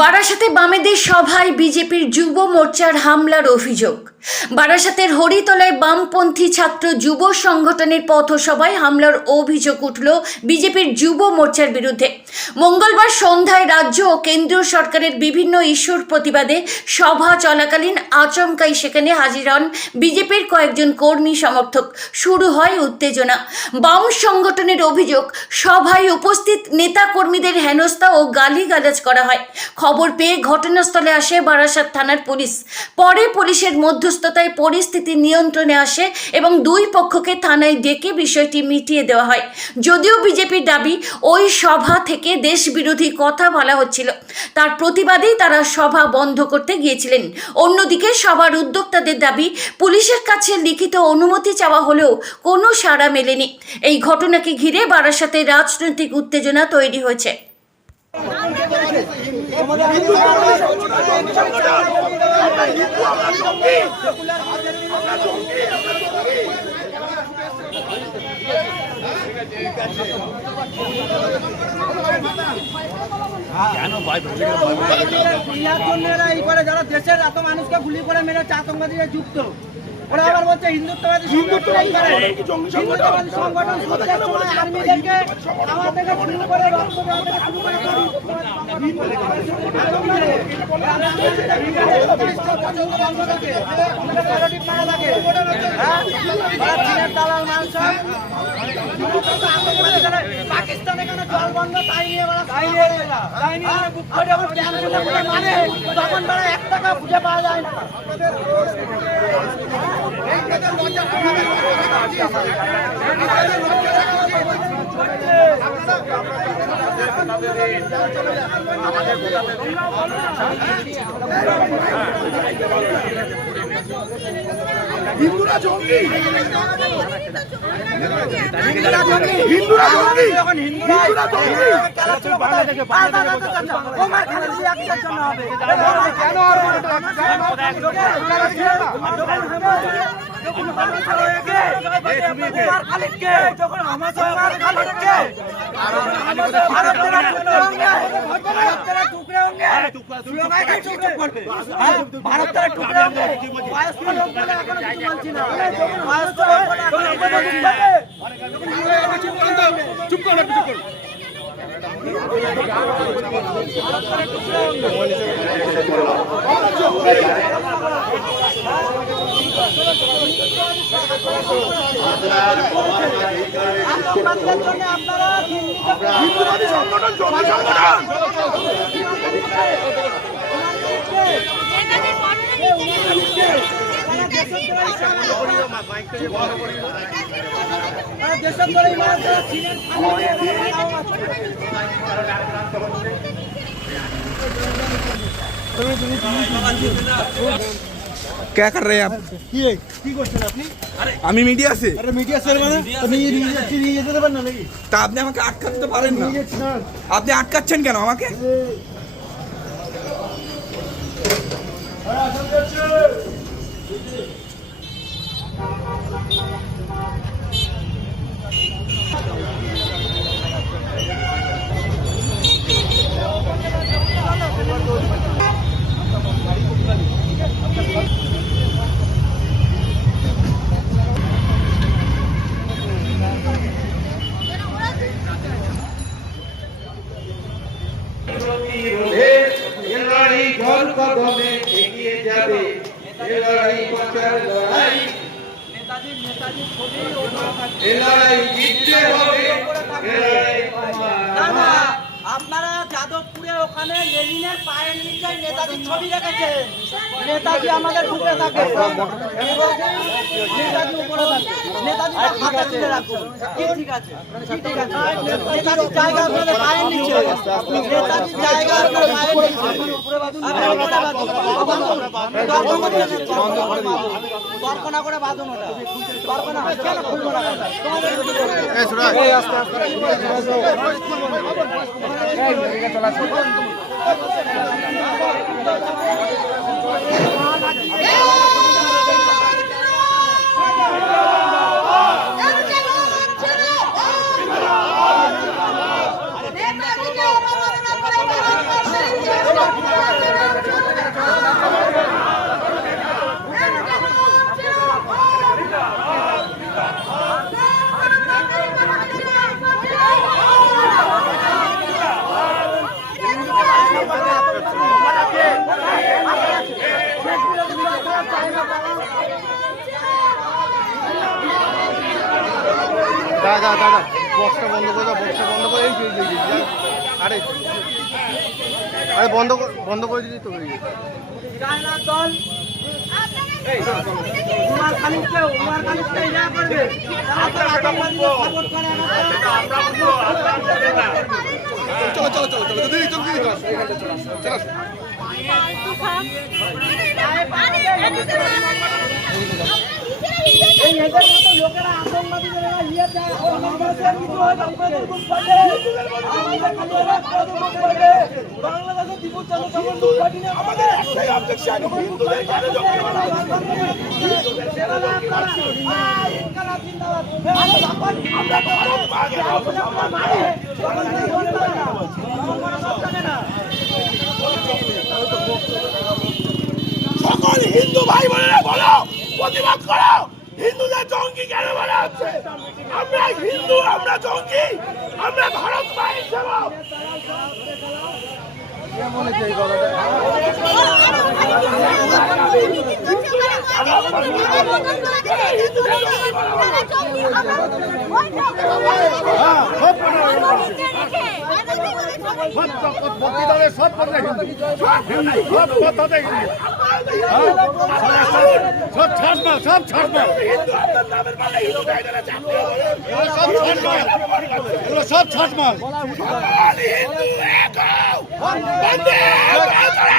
বারাসাতে বামেদের সভায় বিজেপির যুব মোর্চার হামলার অভিযোগ। বারাসাতের হরিতলায় বামপন্থী ছাত্র যুব সংগঠনের পথসভায় হামলার অভিযোগ উঠল বিজেপির যুব মোর্চার বিরুদ্ধে। মঙ্গলবার সন্ধ্যায় রাজ্য ও কেন্দ্রীয় সরকারের বিভিন্ন ইস্যুর প্রতিবাদে সভা চলাকালীন আচমকাই সেখানে হাজির হন বিজেপির কয়েকজন কর্মী সমর্থক। শুরু হয় উত্তেজনা। বাম সংগঠনের অভিযোগ, সভায় উপস্থিত নেতা কর্মীদের হেনস্থা ও গালিগালাজ করা হয়। খবর পেয়ে ঘটনাস্থলে আসে বারাসাত থানার পুলিশ। পরে পুলিশের মধ্যস্থতায় পরিস্থিতি নিয়ন্ত্রণে আসে এবং দুই পক্ষকে থানায় ডেকে বিষয়টি মিটিয়ে দেওয়া হয়। যদিও বিজেপির দাবি ওই সভা থেকে দেশবিরোধী কথা বলা হচ্ছিল, তার প্রতিবাদেই তারা সভা বন্ধ করতে গিয়েছিলেন। অন্যদিকে সভার উদ্যোক্তাদের দাবি, পুলিশের কাছে লিখিত অনুমতি চাওয়া হলেও কোনো সাড়া মেলেনি। এই ঘটনাকে ঘিরে বারাসাতে রাজনৈতিক উত্তেজনা তৈরি হয়েছে। যারা দেশের এত মানুষকে গুলি করে মেরেছে, আতঙ্কবাদীরা যুক্ত, ওরা আবার বলছে হিন্দুত্ববাদী সংগঠন। আর্মিদেরকে আমার থেকে শুরু করে রক্ত দেওয়া থেকে শুরু করে দালাল মানুষ পাকিস্তানে কেন জল বন্ধ তাই নিয়ে মানে তখন তারা 1 টাকা খুঁজে পাওয়া যায় না। হিন্দুরা জঙ্গি, হিন্দুরা জঙ্গি, হিন্দুরা জঙ্গি, হিন্দুরা জঙ্গি। চুপ করো, চুপ করো। হিন্দুবাদী সংগঠন, জঙ্গি সংগঠন। क्या कर रहे हैं आप? আমি মিডিয়া আছে। আরে মিডিয়া স্যার মানে আপনি নিয়ে যেতে পারেন না নাকি? তা আপনি আমাকে আটকাতে তো পারেন না। আপনি আটকাচ্ছেন কেন আমাকে? ঘর কদমে এগিয়ে যাবে, লড়াই বাঁচার লড়াই, লড়াই জিততে হবে। আপনারা যাদবপুরে ওখানে লেনিনের পায়ের নিচে নেতাজির ছবি রেখেছেন। নেতাজি আমাদের ঢুকে থাকে, নেতাজি উপরে থাকে, নেতাজি হাতে তুলে রাখছেন। ঠিক আছে, ঠিক আছে। নেতাজির জায়গা আপনাদের পায়ের নিচে, নেতাজির জায়গা আপনাদের পায়ের নিচে। তর্কনা করে বাঁধুন, ওটা তর্কনা কেন খুলবো না? বক্সটা বন্ধ করে দাও, বক্সটা বন্ধ করে আরে আরে বন্ধ করে দিলি তো হয়ে গেছে। রায়নার দল উমার খালিদকে ইয়া করবে, তারা তো আতঙ্কবাদীকে সাপোর্ট করে না। চলো চলো চলো চলো দিদি চল দিদি চলো এই এদের মতো লোকেরা আতঙ্কবাদীদের ইয়ে দেয়, বাংলাদেশের কিছু হয় আপনাদের খুব পারে, বাংলাদেশের দ্বিপুর জনসাধারণ খুব পারি না। আমাদের একটাই অবজেকশন, হিন্দুদের কাছে জঙ্গি বানানো। সকল হিন্দু ভাই বোনেরা বলো, প্রতিবাদ করো, হিন্দুদের জঙ্গি কেন বলা হচ্ছে? আমরা হিন্দু, আমরা জঙ্গি, আমরা ভারত মায়ের সেবক।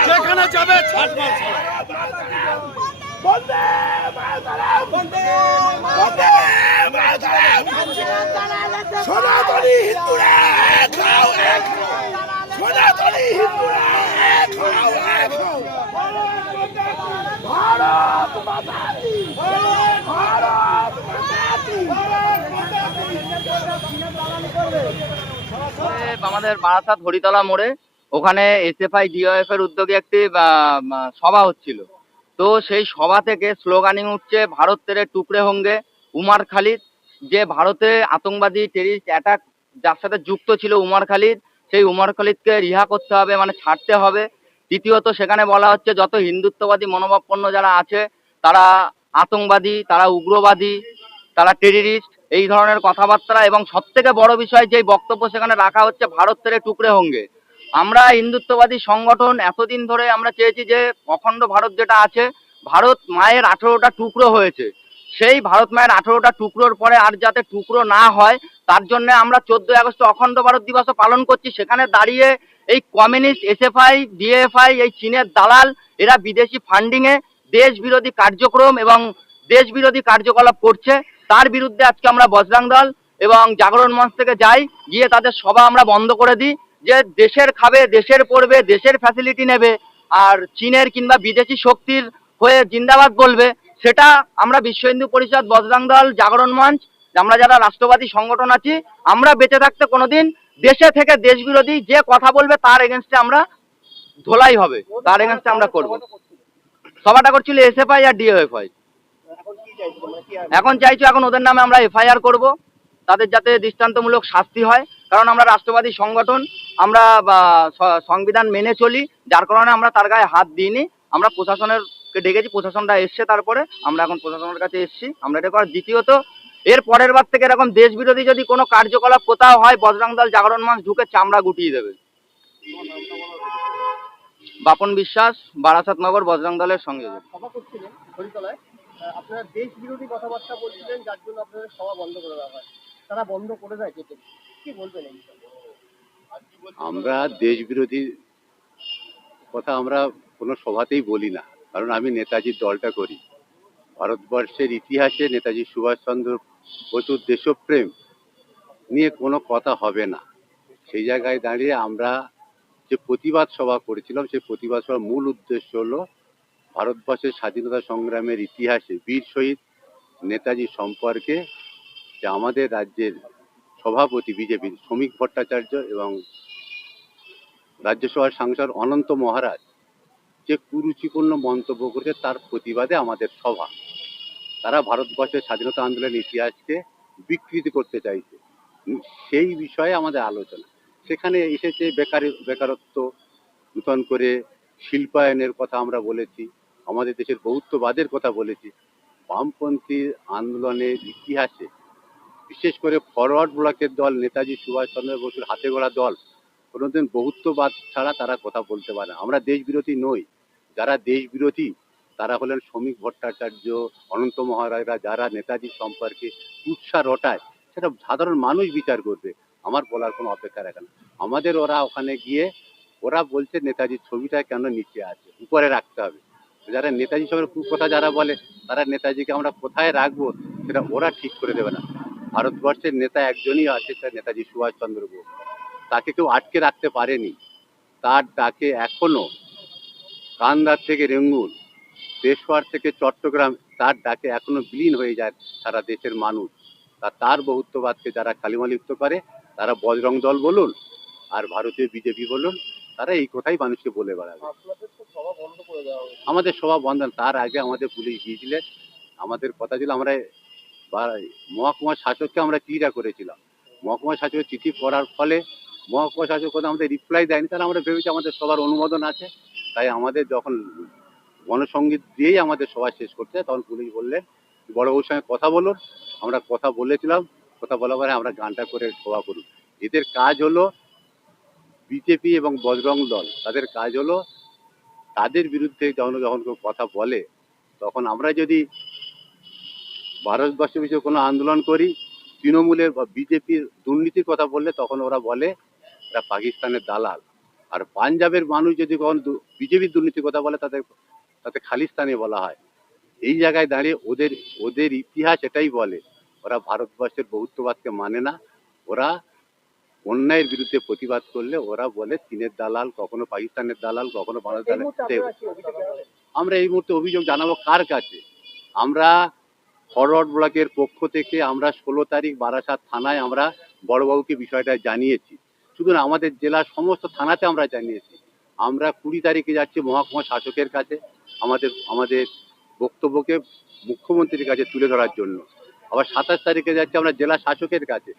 যেখানে যাবে ছাড়মাল। সনাতনী হিন্দুরা খাও এক, সনাতনী হিন্দুরা খাও এক, ভারত মাতা কি, ভারত মাতা কি। আমাদের বারাসাত হরিতলা মোড়ে ওখানে এসএফআই ডিওএফ এর উদ্যোগে একটি সভা হচ্ছিল। তো সেই সভা থেকে স্লোগানিং উঠছে ভারত তেরে টুকরে হোঙ্গে। উমার খালিদ যে ভারতে আতঙ্কবাদী টেরিস্ট অ্যাটাক যার সাথে যুক্ত ছিল উমার খালিদ, সেই উমার খালিদকে রিহা করতে হবে, মানে ছাড়তে হবে। দ্বিতীয়ত সেখানে বলা হচ্ছে যত হিন্দুত্ববাদী মনোভাবপন্ন যারা আছে তারা আতঙ্কবাদী, তারা উগ্রবাদী, তারা টেররিস্ট, এই ধরনের কথাবার্তা। এবং সবথেকে বড় বিষয় যে বক্তব্য সেখানে রাখা হচ্ছে ভারত তেরে টুকরে হোঙ্গে। আমরা হিন্দুত্ববাদী সংগঠন এতদিন ধরে আমরা চেয়েছি যে অখণ্ড ভারত যেটা আছে, ভারত মায়ের 18টা টুকরো হয়েছে, সেই ভারত মায়ের 18টা টুকরোর পরে আর যাতে টুকরো না হয় তার জন্য আমরা 14 আগস্ট অখণ্ড ভারত দিবসও পালন করছি। সেখানে দাঁড়িয়ে এই কমিউনিস্ট এসএফআই ডিএফআই এই চীনের দালাল এরা বিদেশি ফান্ডিংয়ে দেশ বিরোধী কার্যক্রম এবং দেশ বিরোধী কার্যকলাপ করছে। তার বিরুদ্ধে আজকে আমরা বজরং দল এবং জাগরণ মঞ্চ থেকে যাই, গিয়ে তাদের সভা আমরা বন্ধ করে দিই। যে দেশের খাবে, দেশের পড়বে, দেশের ফ্যাসিলিটি নেবে, আর চীনের কিংবা বিদেশি শক্তির হয়ে জিন্দাবাদ বলবে, সেটা আমরা বিশ্ব হিন্দু পরিষদ, বজরং দল, জাগরণ মঞ্চ, আমরা যারা রাষ্ট্রবাদী সংগঠন আছি, আমরা বেঁচে থাকতে কোনোদিন দেশে থেকে দেশ বিরোধী যে কথা বলবে তার এগেনস্টে আমরা ধোলাই হবে, তার এগেনস্টে আমরা করব। সভাটা করছিল এসএফআই আর ডিওএফআই। এখন চাইছো এখন ওদের নামে আমরা এফআইআর করব, তাদের যাতে দৃষ্টান্তমূলক শাস্তি হয়। কারণ আমরা রাষ্ট্রবাদী সংগঠন, আমরা সংবিধান মেনে চলি, যার কারণে আমরা তার গায়ে হাত দিইনি। আমরা প্রশাসনেরকে ডেকেছি, প্রশাসনটা এসছে, তারপরে আমরা এখন প্রশাসনের কাছে এসেছি, আমরা এটা করার। দ্বিতীয়ত এর পরের বার থেকে এরকম দেশ বিরোধী যদি কোনো কার্যকলাপ কোথাও হয়, বজরং দল জাগরণ মঞ্চ ঢুকে চামড়া গুটিয়ে দেবে। বাপন বিশ্বাস, বারাসাত নগর বজরং দলের সঙ্গে। সভা করছিলেন হরিতলায়, আপনারা দেশ বিরোধী কথাবার্তা বলছিলেন, যার জন্য আপনাদের সভা বন্ধ করে দেওয়া হয়। তারা বন্ধ করে দেয়, কি বলবেন এই বিষয়ে? আমরা দেশ বিরোধী কথা আমরা কোনো সভাতেই বলি না, কারণ আমি নেতাজির দলটা করি। ভারতবর্ষের ইতিহাসে নেতাজি সুভাষচন্দ্র বসুর দেশপ্রেম নিয়ে কোনো কথা হবে না। সেই জায়গায় দাঁড়িয়ে আমরা যে প্রতিবাদ সভা করেছিলাম, সেই প্রতিবাদ সভার মূল উদ্দেশ্য হলো ভারতবর্ষের স্বাধীনতা সংগ্রামের ইতিহাসে বীর শহীদ নেতাজি সম্পর্কে যে আমাদের রাজ্যের সভাপতি বিজেপির শ্রমিক ভট্টাচার্য এবং রাজ্যসভার সাংসদ অনন্ত মহারাজ যে কুরুচিপূর্ণ মন্তব্য করেছে তার প্রতিবাদে আমাদের সভা। তারা ভারতবর্ষের স্বাধীনতা আন্দোলনের ইতিহাসকে বিকৃতি করতে চাইছে, সেই বিষয়ে আমাদের আলোচনা। সেখানে এসেছে বেকারত্ব নূতন করে শিল্পায়নের কথা আমরা বলেছি, আমাদের দেশের বহুত্ববাদের কথা বলেছি। বামপন্থী আন্দোলনের ইতিহাসে বিশেষ করে ফরওয়ার্ড ব্লকের দল নেতাজি সুভাষচন্দ্র বসুর হাতে গড়া দল কোনোদিন বহুত্ববাদ ছাড়া তারা কথা বলতে পারে না। আমরা দেশ বিরোধী নই। যারা দেশ বিরোধী তারা হলেন শ্রমিক ভট্টাচার্য, অনন্ত মহারায়রা, যারা নেতাজি সম্পর্কে কুৎসা রটায় সেটা সাধারণ মানুষ বিচার করবে। আমার বলার কোনো অপেক্ষা রাখে না। আমাদের ওরা ওখানে গিয়ে ওরা বলছে নেতাজির ছবিটা কেন নিচে আছে, উপরে রাখতে হবে। যারা নেতাজি সঙ্গে কুকথা যারা বলে তারা নেতাজিকে আমরা কোথায় রাখবো সেটা ওরা ঠিক করে দেবে না। ভারতবর্ষের নেতা একজনই আছে, তার নেতাজি সুভাষচন্দ্র বোস। তাকে কেউ আটকে রাখতে পারেনি। তার ডাকে এখনো কান্দার থেকে রেঙ্গুন, পেশোয়ার থেকে চট্টগ্রাম, তার ডাকে এখনো বিলীন হয়ে যায় সারা দেশের মানুষ। তার বহুত্ববাদকে যারা কালিমালিপ্ত করে তারা বজরং দল বলুন আর ভারতীয় বিজেপি বলুন, তারা এই কথাই মানুষকে বলে বেড়াবে। আপনাদের তো সভা বন্ধ করে দেওয়া হয়েছে। আমাদের সভা বন্ধ। তার আগে আমাদের পুলিশ গিয়েছিলেন। আমাদের কথা ছিল আমরা মহকুমা শাসককে আমরা চিঠিটা করেছিলাম। মহকুমা শাসকের চিঠি করার ফলে মহকুমা শাসক কথা আমাদের রিপ্লাই দেয়নি। তাহলে আমরা ভেবেছি আমাদের সবার অনুমোদন আছে, তাই আমাদের যখন গণসংগীত দিয়েই আমাদের সভা শেষ করতে হয়, তখন পুলিশ বললেন বড়বাবুর সঙ্গে কথা বলুন। আমরা কথা বলেছিলাম, কথা বলার পরে আমরা গানটা করে সভা করুন। এদের কাজ হলো বিজেপি এবং বজরং দল, তাদের কাজ হলো তাদের বিরুদ্ধে যখন যখন কেউ কথা বলে, তখন আমরা যদি ভারতবর্ষের বিষয়ে কোনো আন্দোলন করি, তৃণমূলের বা বিজেপির দুর্নীতির কথা বললে তখন ওরা বলে এরা পাকিস্তানের দালাল। আর পাঞ্জাবের মানুষ যদি কখন বিজেপির দুর্নীতির কথা বলে তাতে খালিস্তানি বলা হয়। এই জায়গায় দাঁড়িয়ে ওদের ইতিহাস এটাই বলে, ওরা ভারতবর্ষের বহুত্ববাদকে মানে না। ওরা অন্যায়ের বিরুদ্ধে প্রতিবাদ করলে ওরা বলে চীনের দালাল, কখনো পাকিস্তানের দালাল, কখনো বাংলাদেশ এই মুহূর্তে দালাল। আপনারা কি অভিযোগ জানাবেন? আমরা এই মুহূর্তে অভিযোগ জানাবো কার কাছে? আমরা ফরওয়ার্ড ব্লকের পক্ষ থেকে আমরা 16 তারিখ বারাসাত থানায় আমরা বড়বাবুকে বিষয়টা জানিয়েছি। শুধু না, আমাদের জেলার সমস্ত থানাতে আমরা জানিয়েছি। আমরা 20 তারিখে যাচ্ছি মহকুমা শাসকের কাছে আমাদের বক্তব্যকে মুখ্যমন্ত্রীর কাছে তুলে ধরার জন্য। আবার 27 তারিখে যাচ্ছি আমরা জেলা শাসকের কাছে।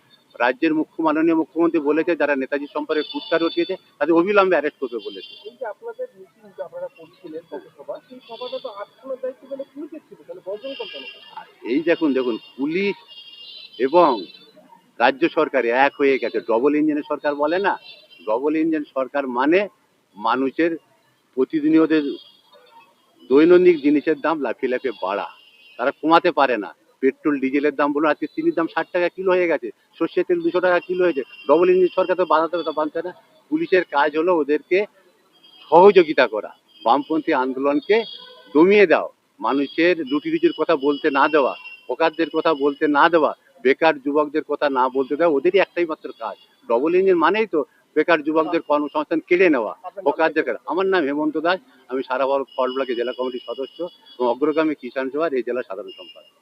রাজ্যের মাননীয় মুখ্যমন্ত্রী বলেছে যারা নেতাজি সম্পর্কে কুৎসা রটিয়েছে তাদের অবিলম্বে অ্যারেস্ট করবে বলেছে। এই যে আপনাদের মিটিং আপনারা করছিলেন পৌরসভা, সেই সভাটা তো আটকানোর দায়িত্ব তাহলে পুলিশের ছিল, তাহলে বর্জন করতেন। এই দেখুন পুলিশ এবং রাজ্য সরকার এক হয়ে গেছে। ডবল ইঞ্জিনের সরকার বলে না, ডবল ইঞ্জিন সরকার মানে মানুষের প্রতিদিনই ওদের দৈনন্দিন জিনিসের দাম লাফিয়ে লাফিয়ে বাড়া, তারা কমাতে পারে না। পেট্রোল ডিজেলের দাম বলুন, আজকে চিনির দাম 60 টাকা কিলো হয়ে গেছে, সর্ষের তেল 200 টাকা কিলো হয়েছে। ডবল ইঞ্জিন সরকার তো বাঁধতে না। পুলিশের কাজ হলো ওদেরকে সহযোগিতা করা, বামপন্থী আন্দোলনকে দমিয়ে দাও, মানুষের রুটি রুজির কথা বলতে না দেওয়া, হকারদের কথা বলতে না দেওয়া, বেকার যুবকদের কথা না বলতে দেওয়া, ওদেরই একটাই মাত্র কাজ। ডবল ইঞ্জিন মানেই তো বেকার যুবকদের কর্মসংস্থান কেড়ে নেওয়া, হকারদের। আমার নাম হেমন্ত দাস, আমি সারা ভারত ফল ব্লকে জেলা কমিটির সদস্য এবং অগ্রগামী কিষাণ সভার এই জেলা সাধারণ সম্পাদক।